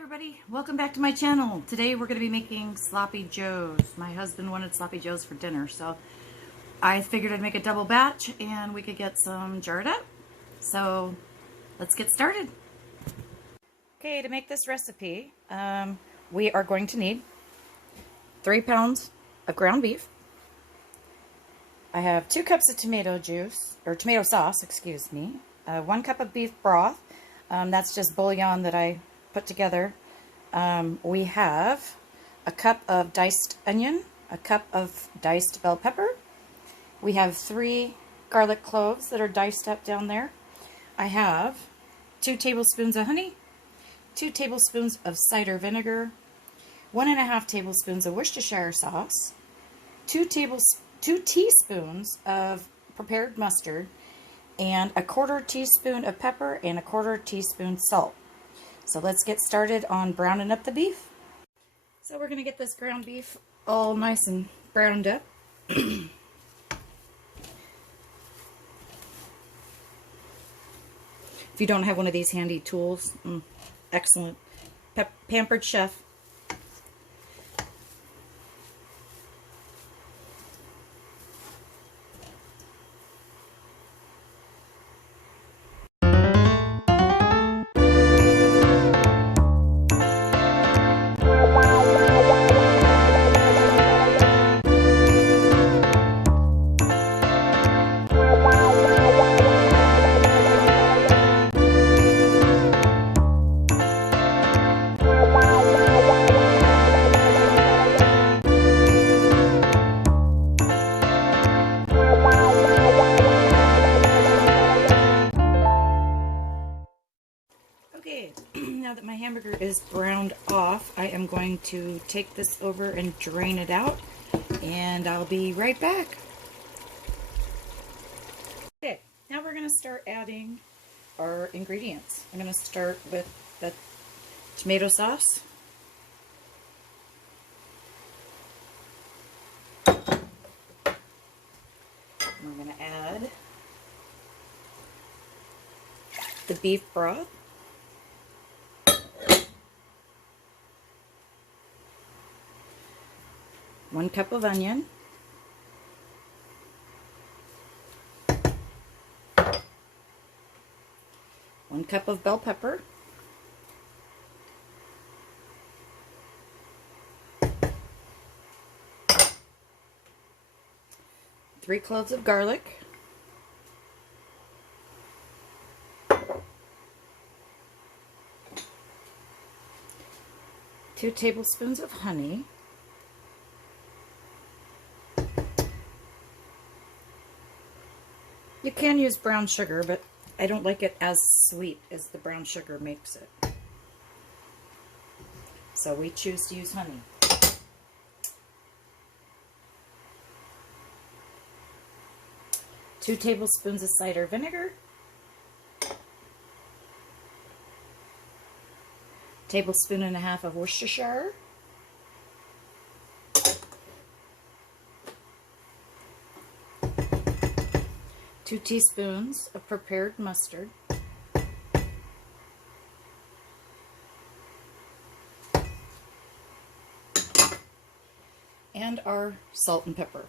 Everybody, welcome back to my channel. Today we're going to be making Sloppy Joes. My husband wanted Sloppy Joes for dinner, so I figured I'd make a double batch and we could get some jarred up. So let's get started. Okay, to make this recipe, we are going to need 3 pounds of ground beef. I have 2 cups of tomato juice, or tomato sauce, excuse me. 1 cup of beef broth. That's just bouillon that I put together. We have a cup of diced onion, a cup of diced bell pepper. We have 3 garlic cloves that are diced up down there. I have 2 tablespoons of honey, 2 tablespoons of cider vinegar, 1½ tablespoons of Worcestershire sauce, 2 teaspoons of prepared mustard, and a 1/4 teaspoon of pepper and a 1/4 teaspoon salt. So let's get started on browning up the beef. So we're going to get this ground beef all nice and browned up. If you don't have one of these handy tools, excellent. Pampered Chef. Okay, now that my hamburger is browned off, I am going to take this over and drain it out, and I'll be right back. Okay, now we're going to start adding our ingredients. I'm going to start with the tomato sauce. We're going to add the beef broth. 1 cup of onion, 1 cup of bell pepper, 3 cloves of garlic, 2 tablespoons of honey, you can use brown sugar, but I don't like it as sweet as the brown sugar makes it. So we choose to use honey. Two tablespoons of cider vinegar. Tablespoon and a half of Worcestershire. 2 teaspoons of prepared mustard, and our salt and pepper.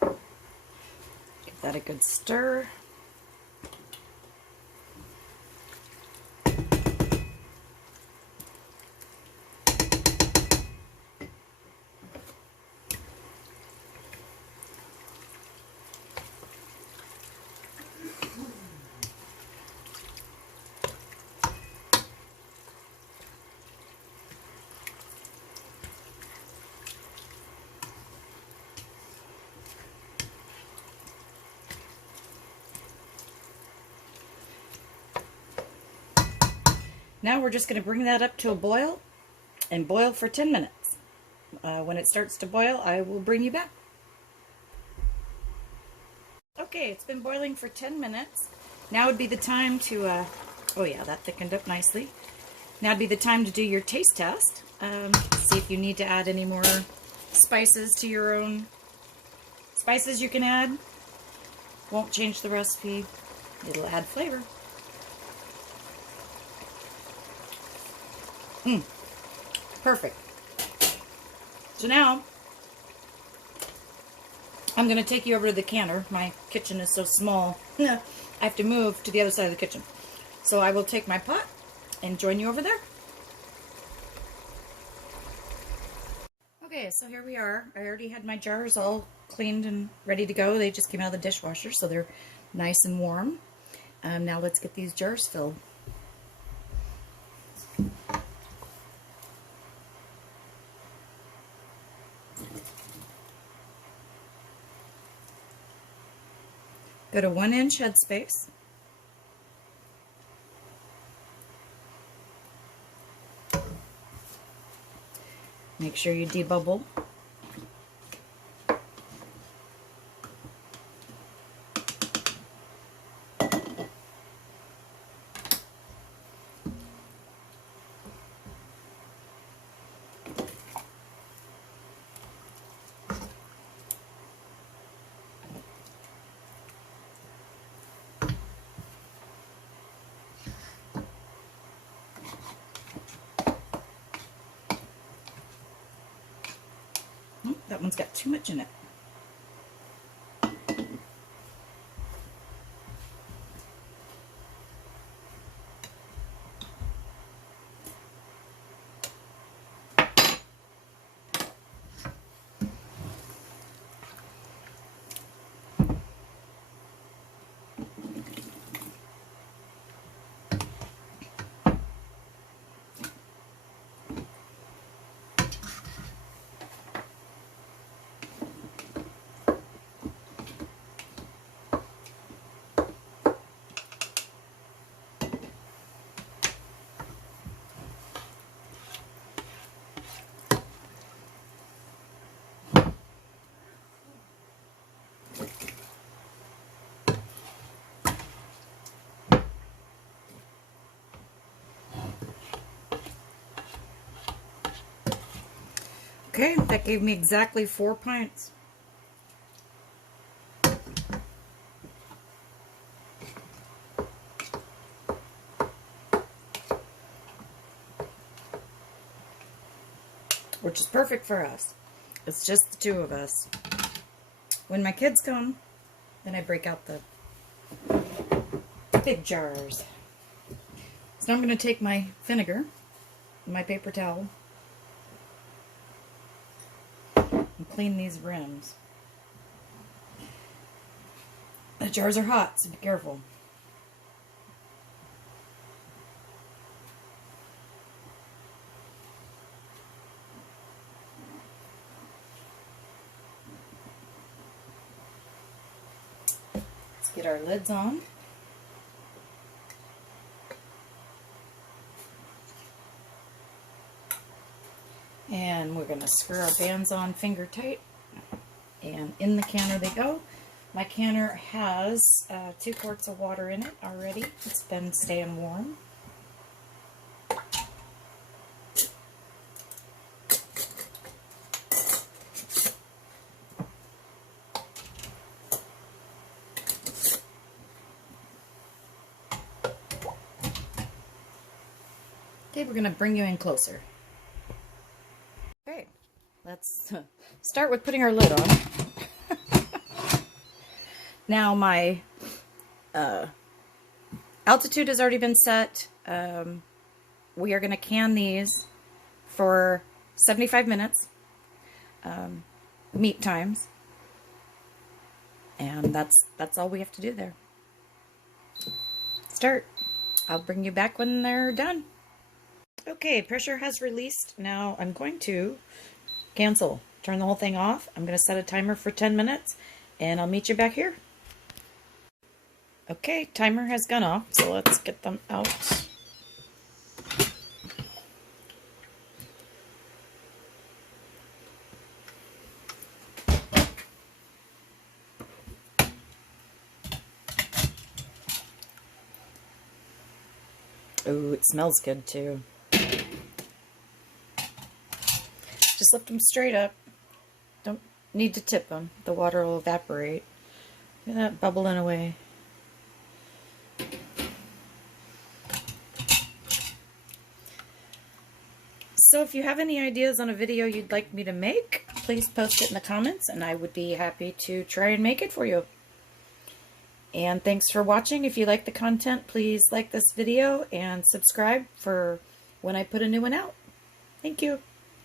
Give that a good stir. Now we're just going to bring that up to a boil and boil for 10 minutes. When it starts to boil, I will bring you back. Okay, it's been boiling for 10 minutes. Now would be the time to, oh yeah, that thickened up nicely. Now would be the time to do your taste test. See if you need to add any more spices to your own. Spices you can add. Won't change the recipe. It'll add flavor. Perfect. So now, I'm going to take you over to the canner. My kitchen is so small. I have to move to the other side of the kitchen. So I will take my pot and join you over there. Okay, so here we are. I already had my jars all cleaned and ready to go. They just came out of the dishwasher, so they're nice and warm. Now let's get these jars filled. Go to 1-inch headspace. Make sure you debubble. That one's got too much in it. Okay, that gave me exactly 4 pints. Which is perfect for us. It's just the two of us. When my kids come, then I break out the big jars. So now I'm going to take my vinegar, my paper towel, and clean these rims. The jars are hot, so be careful. Let's get our lids on. And we're going to screw our bands on finger tight. And in the canner they go. My canner has 2 quarts of water in it already. It's been staying warm. Okay, we're going to bring you in closer. Okay, let's start with putting our lid on. Now my altitude has already been set. We are going to can these for 75 minutes, meat times, and that's all we have to do there. Start. I'll bring you back when they're done. Okay, pressure has released. Now I'm going to cancel. Turn the whole thing off. I'm going to set a timer for 10 minutes, and I'll meet you back here. Okay, timer has gone off, so let's get them out. Ooh, it smells good too. Just lift them straight up. Don't need to tip them. The water will evaporate. Look at that bubbling away. So if you have any ideas on a video you'd like me to make, please post it in the comments and I would be happy to try and make it for you. And thanks for watching. If you like the content, please like this video and subscribe for when I put a new one out. Thank you.